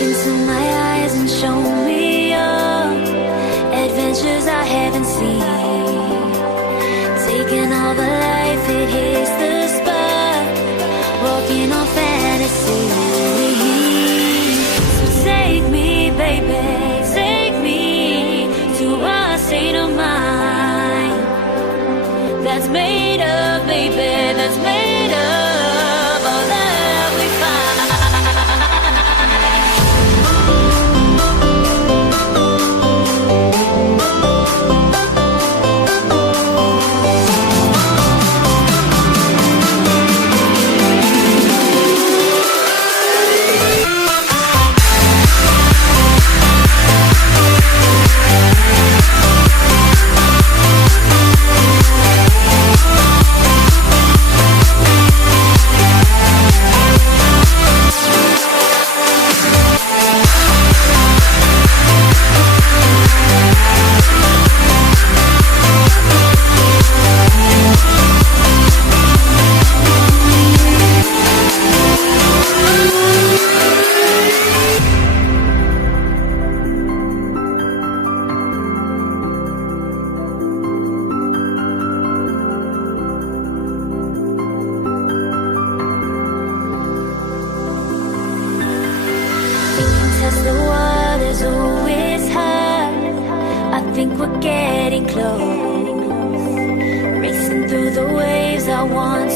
into my eyes and show me your adventures I haven't seen. Taking all the life, it hits the spot. Walking on fantasy. So take me, baby, take me to a state of mind that's made up, baby, that's made up all that we find. Test the waters, oh, it's hard. I think we're getting close. Racing through the waves, I want